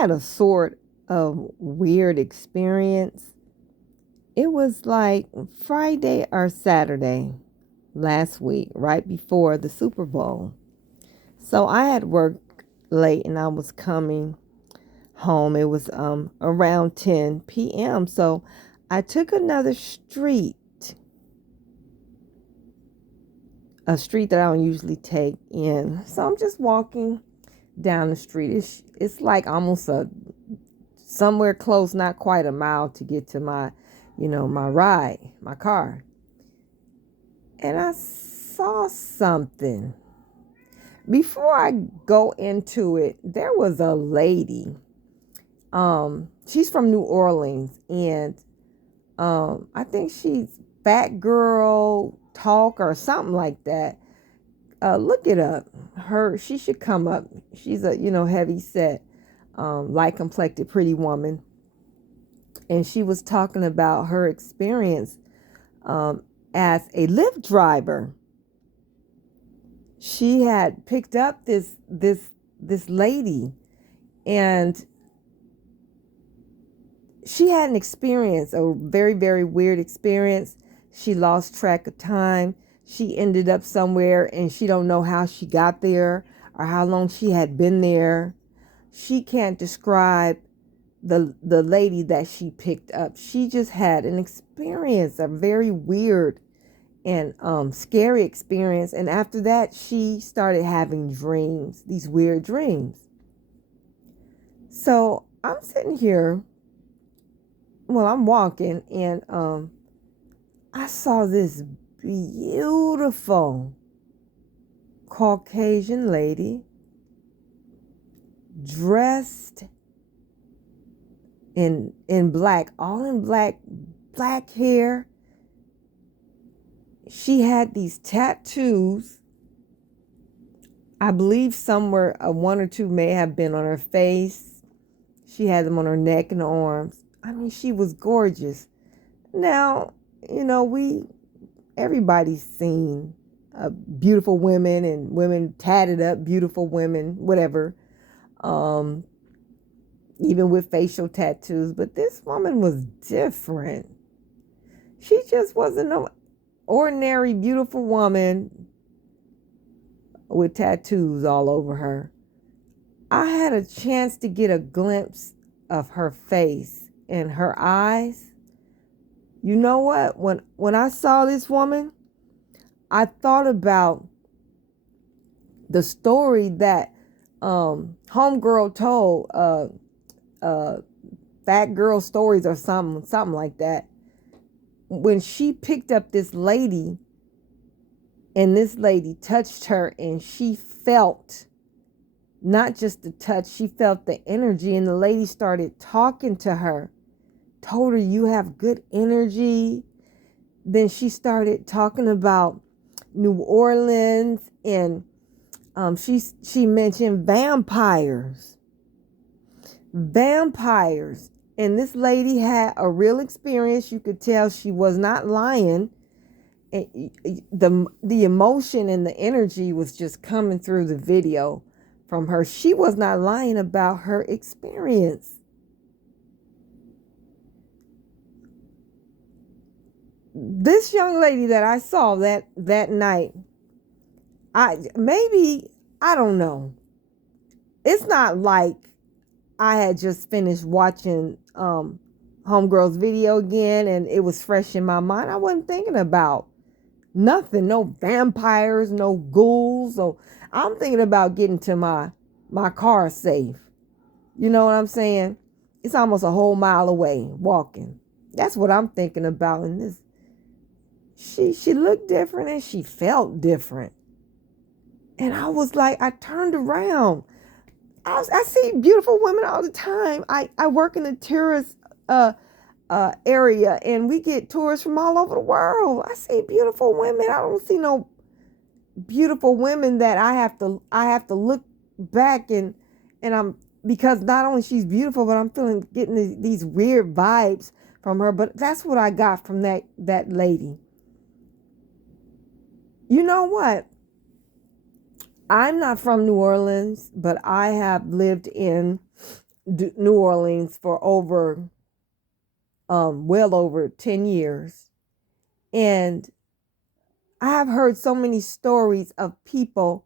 had a sort of weird experience. It was like Friday or Saturday last week, right before the Super Bowl. So I had worked late and I was coming home. It was around 10 p.m. So I took another street, a street that I don't usually take in. So I'm just walking down the street. It's like almost a somewhere close, not quite a mile to get to my ride, my car. And I saw something. Before I go into it, there was a lady. She's from New Orleans, and I think she's Fat Girl Talk or something like that. Look it up. She should come up. She's a heavy set, light complected, pretty woman, and she was talking about her experience as a Lyft driver. She had picked up this lady, and she had an experience, a very, very weird experience. She lost track of time. She ended up somewhere and she don't know how she got there or how long she had been there. She can't describe the lady that she picked up. She just had an experience, a very weird and scary experience. And after that, she started having dreams, these weird dreams. So I'm sitting here, well, I'm walking, and I saw this beautiful Caucasian lady dressed in black, all in black hair. She had these tattoos. I believe somewhere one or two may have been on her face. She had them on her neck and arms. I mean, she was gorgeous. Now, everybody's seen beautiful women and women tatted up, beautiful women, whatever, even with facial tattoos. But this woman was different. She just wasn't no ordinary, beautiful woman with tattoos all over her. I had a chance to get a glimpse of her face and her eyes. You know what? When I saw this woman, I thought about the story that Homegirl told, Fat Girl Stories or something like that. When she picked up this lady and this lady touched her and she felt not just the touch, she felt the energy, and the lady started talking to her, told her, "You have good energy." Then she started talking about New Orleans, and she mentioned vampires, and this lady had a real experience. You could tell she was not lying. And the emotion and the energy was just coming through the video from her. She was not lying about her experience. This young lady that I saw that night, I don't know. It's not like I had just finished watching Homegirl's video again and it was fresh in my mind. I wasn't thinking about nothing, no vampires, no ghouls. So I'm thinking about getting to my car safe. You know what I'm saying? It's almost a whole mile away walking. That's what I'm thinking about. And this, she looked different and she felt different. And I was like, I turned around. I see beautiful women all the time. I work in the tourist area, and we get tourists from all over the world. I see beautiful women. I don't see no beautiful women that I have to look back and I'm, because not only she's beautiful, but I'm getting these weird vibes from her. But that's what I got from that lady. You know what? I'm not from New Orleans, but I have lived in New Orleans for well over 10 years. And I have heard so many stories of people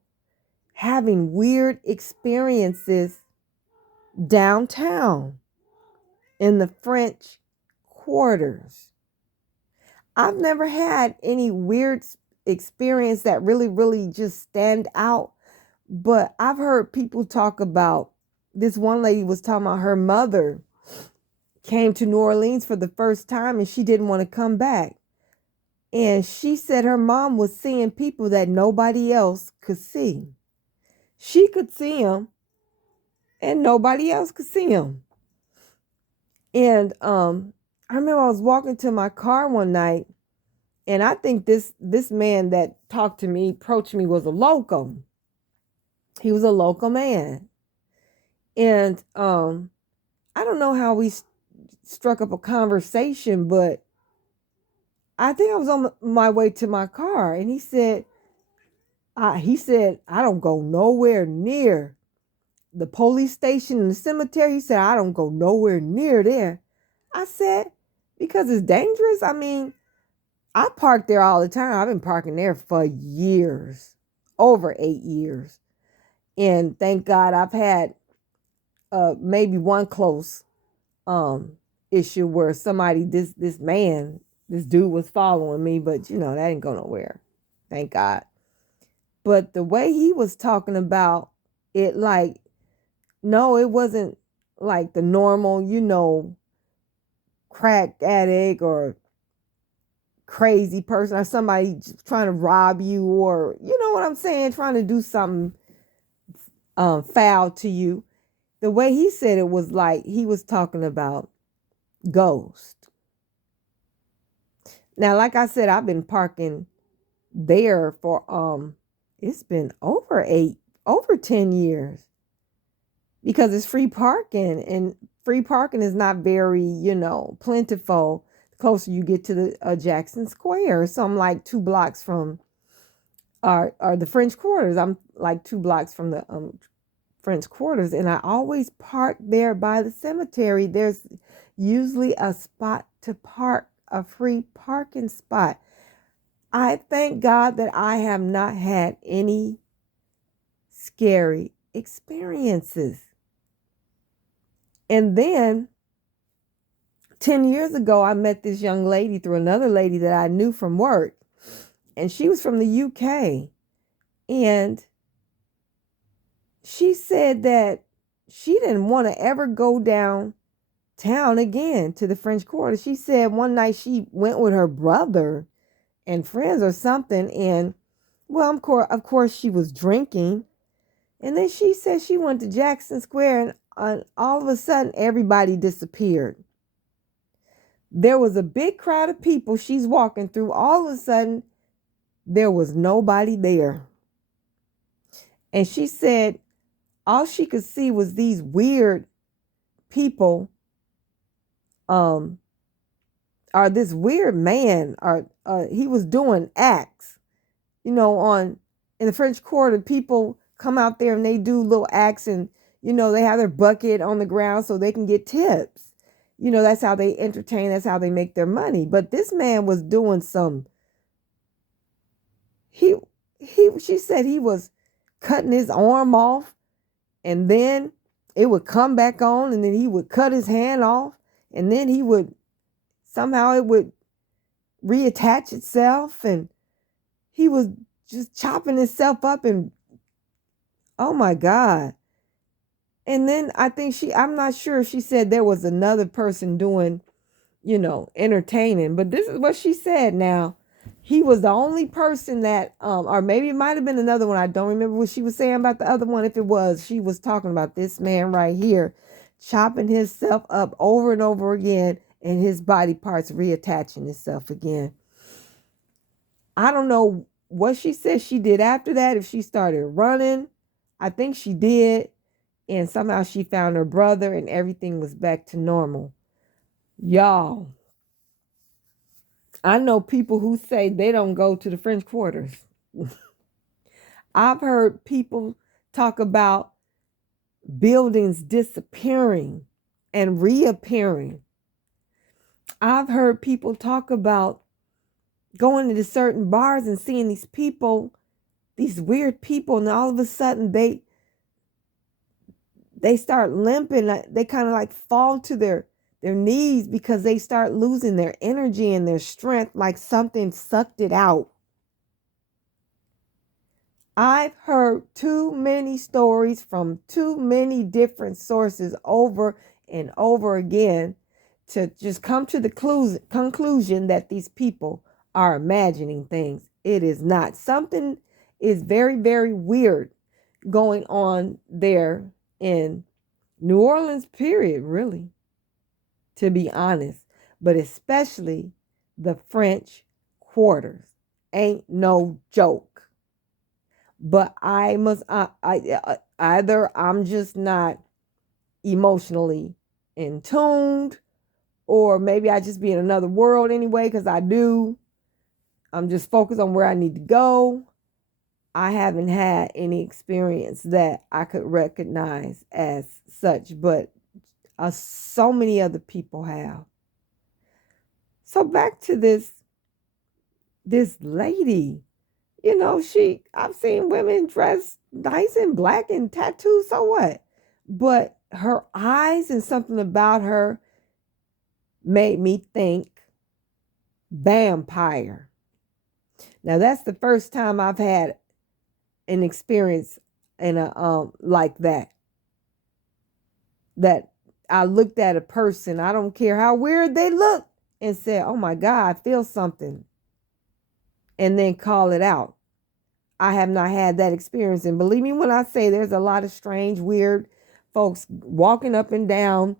having weird experiences downtown in the French quarters. I've never had any weird experience that really just stand out, but I've heard people talk about, this one lady was talking about her mother came to New Orleans for the first time and she didn't want to come back. And she said her mom was seeing people that nobody else could see. She could see them and nobody else could see them. And I remember I was walking to my car one night, and I think this man that talked to me, approached me, was a local. He was a local man. And I don't know how we struck up a conversation, but I think I was on my way to my car, and he said, I don't go nowhere near the police station and the cemetery. He said, I don't go nowhere near there. I said, because it's dangerous. I mean, I park there all the time. I've been parking there for years, over 8 years. And thank God I've had maybe one close issue where somebody, this dude was following me, but that ain't go nowhere. Thank God. But the way he was talking about it, like, no, it wasn't like the normal, crack addict or crazy person or somebody trying to rob you, or you know what I'm saying, trying to do something foul to you. The way he said it was like he was talking about ghosts. Now, like I said, I've been parking there for it's been over 10 years, because it's free parking, and free parking is not very, plentiful the closer you get to the Jackson Square. So I'm like 2 blocks from the French Quarters. I'm like 2 blocks from the French Quarters, and I always park there by the cemetery. There's usually a spot to park, a free parking spot. I thank God that I have not had any scary experiences. And then 10 years ago, I met this young lady through another lady that I knew from work, and she was from the UK. And she said that she didn't want to ever go downtown again to the French Quarter. She said one night she went with her brother and friends or something, and well, of course she was drinking. And then she said she went to Jackson Square, and all of a sudden everybody disappeared. There was a big crowd of people she's walking through. All of a sudden there was nobody there. And she said all she could see was these weird people, or this weird man, or he was doing acts, in the French Quarter. People come out there and they do little acts, and they have their bucket on the ground so they can get tips. That's how they entertain, that's how they make their money. But this man was doing she said he was cutting his arm off, and then it would come back on, and then he would cut his hand off, and then it would reattach itself, and he was just chopping himself up, and oh my God. And then I'm not sure, she said there was another person doing, entertaining, but this is what she said. Now, he was the only person that, or maybe it might have been another one. I don't remember what she was saying about the other one. If it was, she was talking about this man right here, chopping himself up over and over again, and his body parts reattaching itself again. I don't know what she said she did after that, if she started running. I think she did. And somehow she found her brother and everything was back to normal. Y'all, I know people who say they don't go to the French Quarters. I've heard people talk about buildings disappearing and reappearing. I've heard people talk about going into certain bars and seeing these people, these weird people, and all of a sudden they start limping. They kind of like fall to their knees because they start losing their energy and their strength, like something sucked it out. I've heard too many stories from too many different sources over and over again to just come to the conclusion that these people are imagining things. It is not. Something is very, very weird going on there in New Orleans, period, really, to be honest. But especially the French Quarters. Ain't no joke. But either I'm just not emotionally in tuned, or maybe I just be in another world anyway, because I'm just focused on where I need to go. I haven't had any experience that I could recognize as such, but so many other people have. So back to this lady. You know, I've seen women dressed nice in black and tattoos, so what? But her eyes and something about her made me think vampire. Now that's the first time I've had an experience in a like that. That I looked at a person, I don't care how weird they look, and said, "Oh my God, I feel something." And then call it out. I have not had that experience. And believe me when I say there's a lot of strange, weird folks walking up and down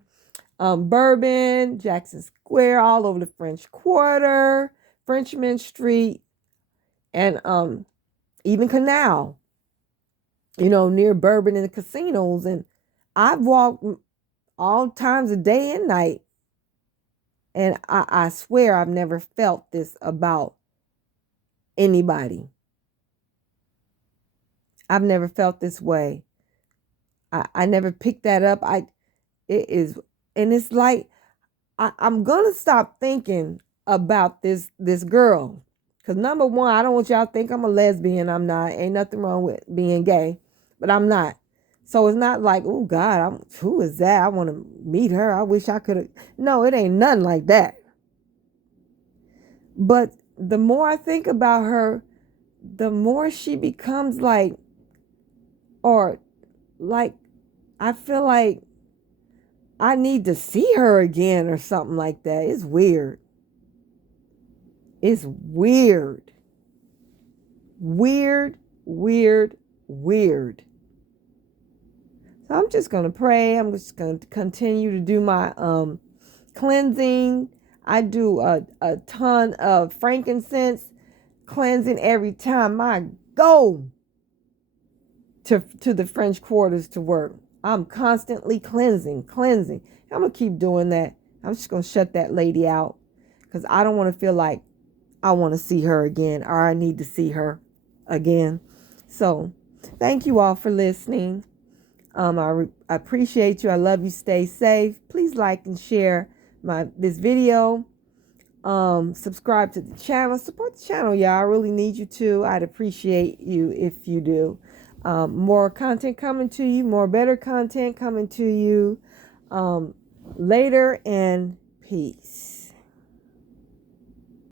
Bourbon, Jackson Square, all over the French Quarter, Frenchmen Street, and even Canal, near Bourbon and the casinos. And I've walked all times of day and night. And I swear I've never felt this about anybody. I've never felt this way. I never picked that up. And it's like, I'm going to stop thinking about this girl. Because number one, I don't want y'all to think I'm a lesbian. I'm not. Ain't nothing wrong with being gay. But I'm not. So it's not like, oh God, who is that? I want to meet her. I wish I could have. No, it ain't nothing like that. But the more I think about her, the more she becomes like, I feel like I need to see her again or something like that. It's weird. It's weird. Weird, weird, weird. So I'm just going to pray. I'm just going to continue to do my cleansing. I do a ton of frankincense cleansing every time I go to the French Quarters to work. I'm constantly cleansing. I'm going to keep doing that. I'm just going to shut that lady out because I don't want to feel like I want to see her again or I need to see her again. So thank you all for listening. I appreciate you. I love you. Stay safe. Please like and share this video. Subscribe to the channel. Support the channel, y'all. I really need you to. I'd appreciate you if you do. More content coming to you. More better content coming to you later. And peace.